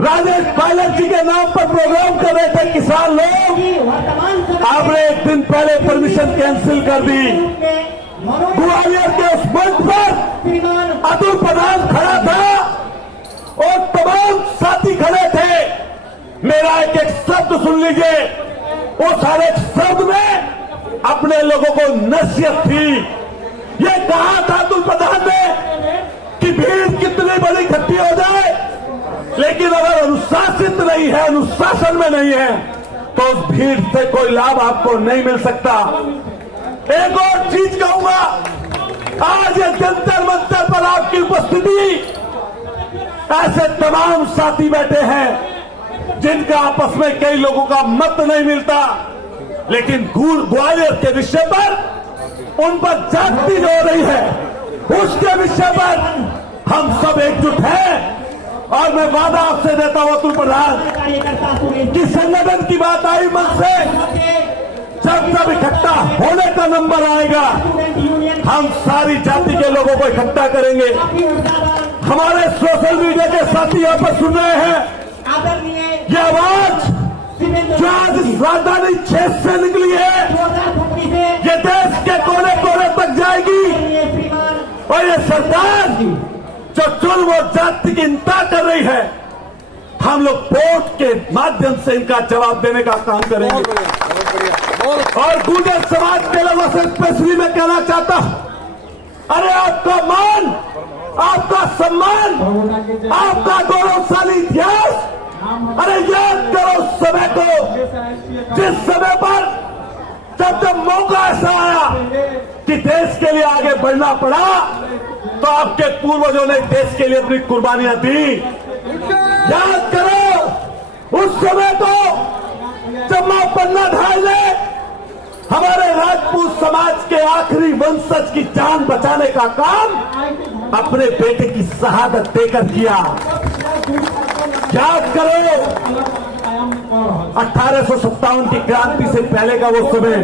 राजेश पायलट जी के नाम पर प्रोग्राम कर रहे थे किसान लोग। आपने एक दिन पहले परमिशन कैंसिल कर दी। ग्वालियर के उस मंच पर अतुल प्रधान खड़ा था और तमाम साथी खड़े थे। मेरा एक एक शब्द सुन लीजिए। उस हर एक शब्द में अपने लोगों को नसीहत थी। ये कहा था अतुल प्रधान ने कि भीड़ कितनी बड़ी इकट्ठी हो जाए, लेकिन अगर अनुशासित नहीं है, अनुशासन में नहीं है, तो उस भीड़ से कोई लाभ आपको नहीं मिल सकता। एक और चीज कहूंगा, आज ये जंतर मंतर पर आपकी उपस्थिति, ऐसे तमाम साथी बैठे हैं जिनका आपस में कई लोगों का मत नहीं मिलता, लेकिन ग्वालियर के विषय पर उन पर जाति जो हो रही है, उसके विषय पर हम सब एकजुट हैं। और मैं वादा आपसे देता हूं अतुल प्रधान कि संगठन की बात आई मन से, जब इकट्ठा होने का नंबर आएगा, हम सारी जाति के लोगों को इकट्ठा करेंगे। हमारे सोशल मीडिया के साथी यहाँ पर सुन रहे हैं, ये आवाज जो आज इस राजधानी क्षेत्र से निकली है, ये देश के कोने कोने तक जाएगी। और ये सरकार जो जुल्म और जाति की हिंसा कर रही है, हम लोग वोट के माध्यम से इनका जवाब देने का काम करेंगे। और गुर्जर समाज के लोगों से स्पेशली मैं कहना चाहता हूं, अरे आपका मान, आपका सम्मान, आपका गौरवशाली इतिहास, अरे याद करो उस समय को जिस समय पर जब मौका ऐसा आया कि देश के लिए आगे बढ़ना पड़ा, तो आपके पूर्वजों ने देश के लिए अपनी कुर्बानियां दी। याद करो उस समय को जब मां पन्ना ढाल ने हमारे राजपूत समाज के आखिरी वंशज की जान बचाने का काम अपने बेटे की शहादत देकर किया। याद करो 1857 की क्रांति से पहले का वो समय,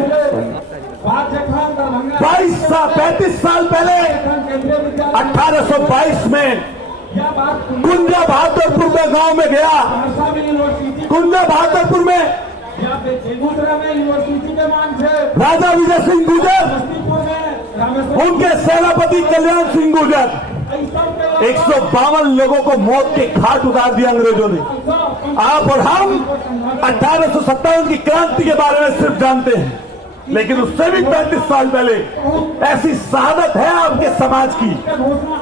35 साल पहले 1822 में कुंजा बहादुरपुर में गांव में गया। कुंजा बहादुरपुर में राजा विजय सिंह गुर्जर, उनके सेनापति कल्याण सिंह गुर्जर, 152 लोगों को मौत के घाट उतार दिया अंग्रेजों ने। आप और हम 1857 की क्रांति के बारे में सिर्फ जानते हैं, लेकिन उससे भी 35 साल पहले ऐसी शहादत है आपके समाज की।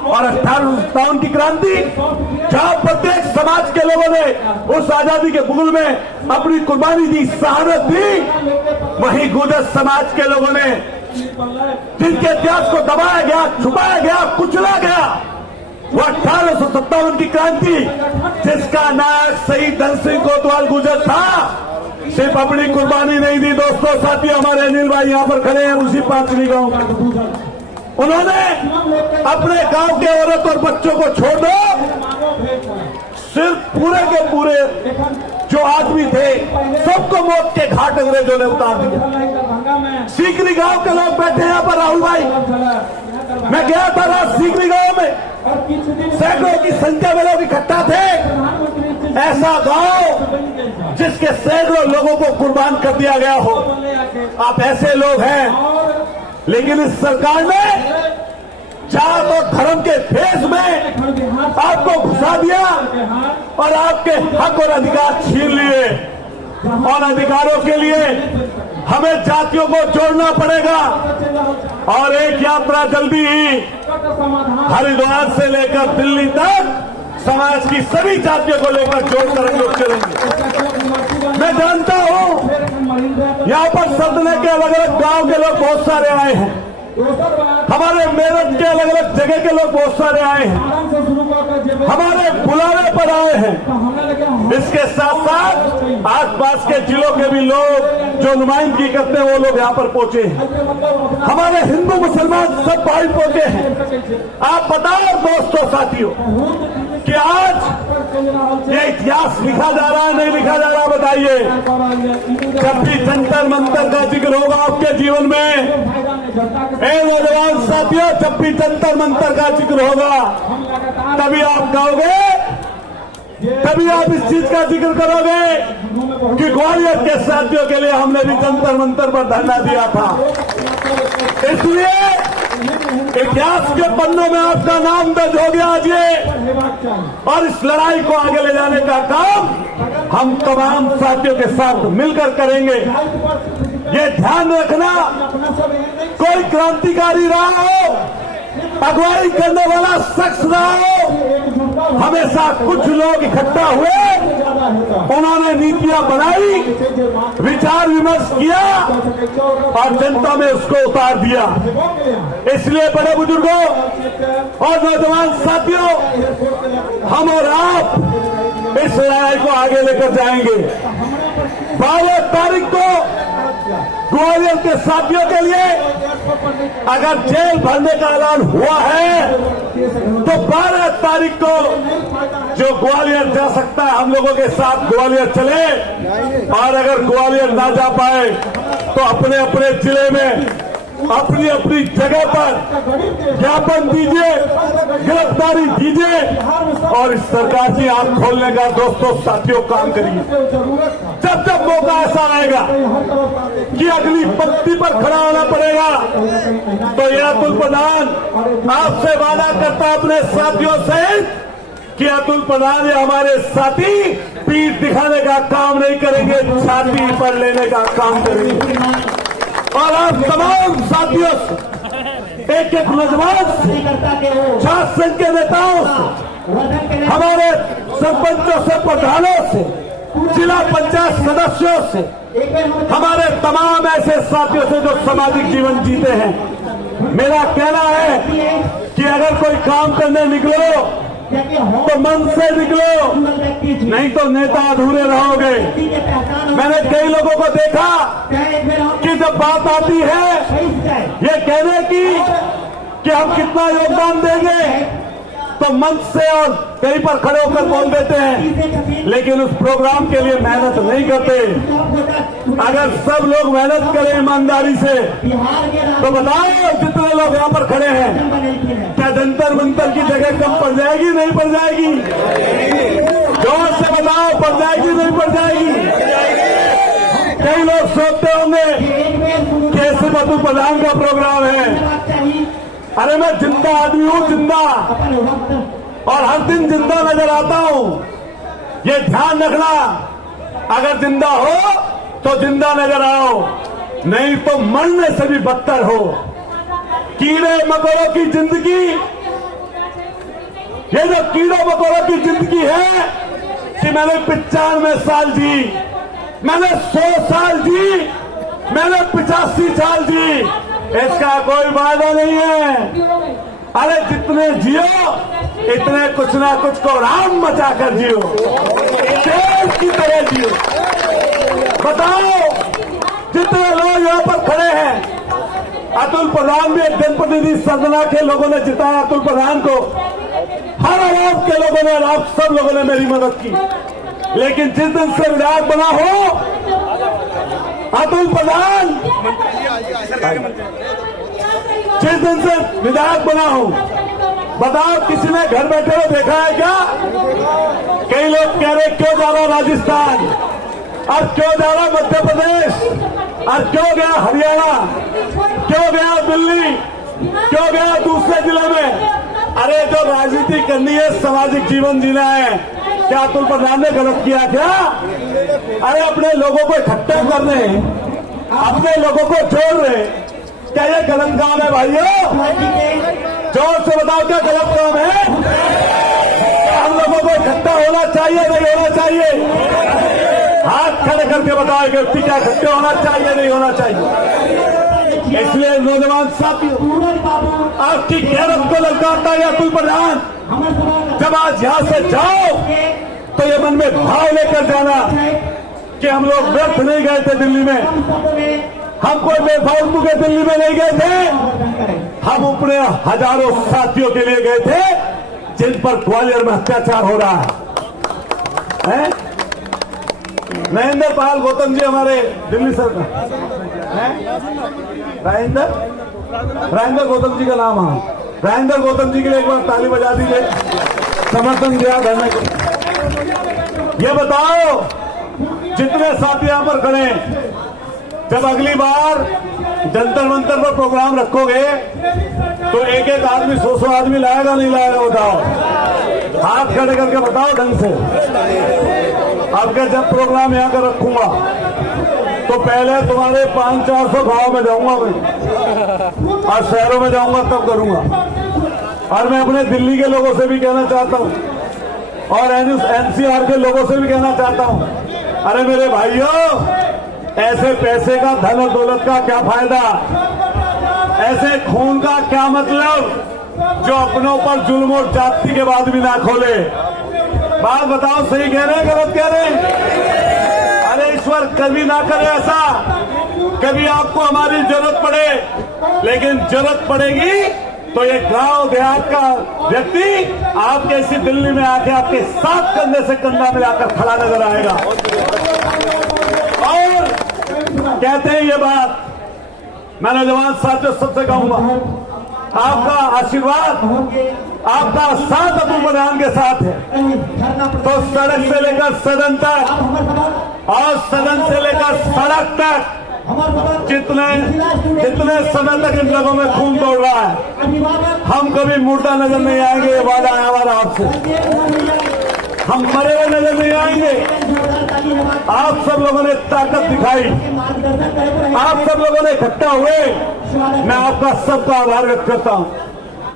और 1857 की क्रांति, जहां प्रत्येक समाज के लोगों ने उस आजादी के बुगल में अपनी कुर्बानी दी, शहादत दी, वहीं गुर्जर समाज के लोगों ने जिनके इतिहास को दबाया गया, छुपाया गया, कुचला गया, वो 1857 की क्रांति, जिसका नायक शहीद धन सिंह कोतवाल गुर्जर था, सिर्फ अपनी कुर्बानी नहीं दी। दोस्तों साथी, हमारे अनिल भाई यहाँ पर खड़े हैं, उसी पांचवी गांव का, उन्होंने अपने गांव के औरत और बच्चों को छोड़ दो, सिर्फ पूरे के पूरे जो आदमी थे सबको मौत के घाट अंग्रेजों ने उतार दिया। सीकरी गांव के लोग बैठे यहाँ पर, राहुल भाई, मैं गया था रात सीकरी गांव में, सैकड़ों की संख्या में लोग इकट्ठा थे। ऐसा गांव जिसके सैकड़ों लोगों को कुर्बान कर दिया गया हो। आप ऐसे लोग हैं, लेकिन इस सरकार ने जात और धर्म के फेस में आपको घुसा दिया और आपके हक और अधिकार छीन लिए। और अधिकारों के लिए हमें जातियों को जोड़ना पड़ेगा। और एक यात्रा जल्दी ही हरिद्वार से लेकर दिल्ली तक समाज की सभी जातियों को लेकर जोड़कर हम लोग चलेंगे। मैं जानता हूं यहाँ पर सदने के अलग अलग गांव के लोग बहुत सारे आए हैं, हमारे मेरठ के अलग अलग जगह के लोग बहुत सारे आए हैं, हमारे बुलावे पर आए हैं। इसके साथ साथ आसपास के जिलों के भी लोग जो नुमाइंदगी करते हैं वो लोग यहाँ पर पहुंचे हैं। हमारे हिंदू मुसलमान सब भाई पहुंचे हैं। आप बताओ दोस्तों साथियों कि आज ये इतिहास लिखा जा रहा है, नहीं लिखा जा रहा, बताइए। जब भी जंतर मंतर का जिक्र होगा आपके जीवन में, नौजवान साथियों, जब भी जंतर मंतर का जिक्र होगा, तभी आप कहोगे तभी आप इस चीज का जिक्र करोगे कि ग्वालियर के साथियों के लिए हमने भी जंतर मंतर पर धरना दिया था। इसलिए इतिहास के पन्नों में आपका नाम दर्ज हो गया आज ये, और इस लड़ाई को आगे ले जाने का काम हम तमाम साथियों के साथ मिलकर करेंगे। ये ध्यान रखना, कोई क्रांतिकारी रहा हो, अगुवाई करने वाला शख्स रहा हो, हमेशा कुछ लोग इकट्ठा हुए, उन्होंने नीतियां बनाई, विचार विमर्श किया और जनता में उसको उतार दिया। इसलिए बड़े बुजुर्गों और नौजवान साथियों, हम और आप इस लड़ाई को आगे लेकर जाएंगे। 12 तारीख को ग्वालियर के साथियों के लिए अगर जेल भरने का ऐलान हुआ है तो 12 तारीख को जो ग्वालियर जा सकता है हम लोगों के साथ ग्वालियर चले, और अगर ग्वालियर ना जा पाए तो अपने अपने जिले में अपनी अपनी जगह पर ज्ञापन दीजिए, गिरफ्तारी दीजिए और इस सरकार की आंख खोलने का दोस्तों साथियों काम करिए। जब जब मौका ऐसा आएगा कि अगली पंक्ति पर खड़ा होना पड़ेगा तो ये अतुल प्रधान आपसे वादा करता अपने साथियों से कि अतुल प्रधान ये हमारे साथी पीठ दिखाने का काम नहीं करेंगे, छाती पर लेने का काम करेंगे। और आप तमाम साथियों से, एक एक नौजवान से, छात्र संघ के नेताओं से, हमारे सरपंचों से, प्रधानों से, जिला पंचायत सदस्यों से, हमारे तमाम ऐसे साथियों से जो सामाजिक जीवन जीते हैं, मेरा कहना है कि अगर कोई काम करने निकलो तो मन से निकलो, नहीं तो नेता अधूरे रहोगे। मैंने कई लोगों को देखा कि जब बात आती है ये कहने की कि हम कितना योगदान देंगे तो मंच से और कहीं पर खड़े होकर बोल देते हैं, लेकिन उस प्रोग्राम के लिए मेहनत नहीं करते। अगर सब लोग मेहनत करें ईमानदारी से तो बताओ जितने लोग यहाँ पर खड़े हैं क्या जंतर मंतर की जगह कम पड़ जाएगी, नहीं पड़ जाएगी? जोर से बताओ, पड़ जाएगी, नहीं पड़ जाएगी? कई लोग सोचते होंगे कि सिर्फ अतुल प्रधान का प्रोग्राम है। अरे मैं जिंदा आदमी हूँ, जिंदा, और हर दिन जिंदा नजर आता हूँ। ये ध्यान रखना, अगर जिंदा हो तो जिंदा नजर आओ, नहीं तो मरने से भी बदतर हो। कीड़े मकोड़ों की जिंदगी, ये जो कीड़ों मकोड़ों की जिंदगी है कि मैंने 95 साल जी, मैंने 100 साल जी, मैंने 85 साल जी, इसका कोई वादा नहीं है। अरे जितने जियो इतने कुछ ना कुछ को राम मचा कर जियो, शेर की तरह जियो। बताओ जितने लोग यहाँ पर खड़े हैं, अतुल प्रधान भी एक जनप्रतिनिधि सदना के लोगों ने जिताया अतुल प्रधान को, हर आवाम के लोगों ने, आप सब लोगों ने मेरी मदद की। लेकिन जिस दिन से विधायक बना हो अतुल प्रधान, जिस दिन से विधायक बना हो, बताओ किसी ने घर बैठे हुए देखा है क्या? कई लोग कह रहे क्यों जा रहा राजस्थान, और क्यों जा रहा मध्य प्रदेश, और क्यों गया हरियाणा, क्यों गया दिल्ली, क्यों गया दूसरे जिले में? अरे जो राजनीति करनी है, सामाजिक जीवन जीना है, क्या अतुल प्रधान ने गलत किया क्या? अरे अपने लोगों को इकट्ठा कर रहे हैं, अपने लोगों को जोड़ रहे, क्या ये गलत काम है भाइयों? जोर से बताओ क्या गलत काम है? हम लोगों को इकट्ठा होना चाहिए, नहीं होना चाहिए? हाथ खड़े करके बताओ व्यक्ति क्या इकट्ठे होना चाहिए, नहीं होना चाहिए? इसलिए नौजवान साथियों, आपकी गैरत को ललकारता है अतुल प्रधान। जब आज यहाँ से जाओ तो ये मन में भाव लेकर जाना कि हम लोग व्यर्थ नहीं गए थे दिल्ली में, हम कोई बेफालतू के दिल्ली में नहीं गए थे, हम अपने हजारों साथियों के लिए गए थे जिन पर ग्वालियर में अत्याचार हो रहा है। नरेंद्र पाल गौतम जी हमारे दिल्ली सरकार, राजेंद्र गौतम जी का नाम है, राजेंद्र गौतम जी के लिए एक बार ताली बजा दीजिए, समर्थन दिया धरने को। ये बताओ, जितने साथी यहां पर खड़े हैं, जब अगली बार जंतर मंतर पर प्रोग्राम रखोगे तो एक एक आदमी 100 आदमी लाएगा नहीं लाएगा? बताओ, हाथ खड़े करके बताओ ढंग से। अब के जब प्रोग्राम यहां का रखूंगा तो पहले तुम्हारे 500-400 गांव में जाऊंगा मैं, और शहरों में जाऊंगा तब करूंगा। और मैं अपने दिल्ली के लोगों से भी कहना चाहता हूं, और एनसीआर के लोगों से भी कहना चाहता हूं, अरे मेरे भाइयों, ऐसे पैसे का, धन और दौलत का क्या फायदा? ऐसे खून का क्या मतलब जो अपनों पर जुल्म और जाति के बाद भी ना खोले? बात बताओ, सही कह रहे हैं गलत कह रहे हैं? अरे ईश्वर कभी ना करे ऐसा। कभी आपको हमारी जरूरत पड़े, लेकिन जरूरत पड़ेगी तो ये गांव देहात का व्यक्ति आपके इसी दिल्ली में आके आपके साथ कंधे से कंधा मिलाकर खड़ा नजर आएगा। और कहते हैं ये बात, मैं नौजवान साथियों सबसे कहूंगा, आपका आशीर्वाद, आपका साथ अतुल प्रधान के साथ है, तो सड़क से लेकर सदन तक और सदन से लेकर सड़क तक जितने समय तक इन लोगों में खून दौड़ रहा है, हम कभी मुर्दा नजर नहीं आएंगे। ये वादा है हमारा आपसे, हम मरे हुए नजर नहीं आएंगे। आप सब लोगों ने ताकत दिखाई, आप सब लोगों ने इकट्ठा हुए, मैं आपका सबका आभार व्यक्त करता हूं।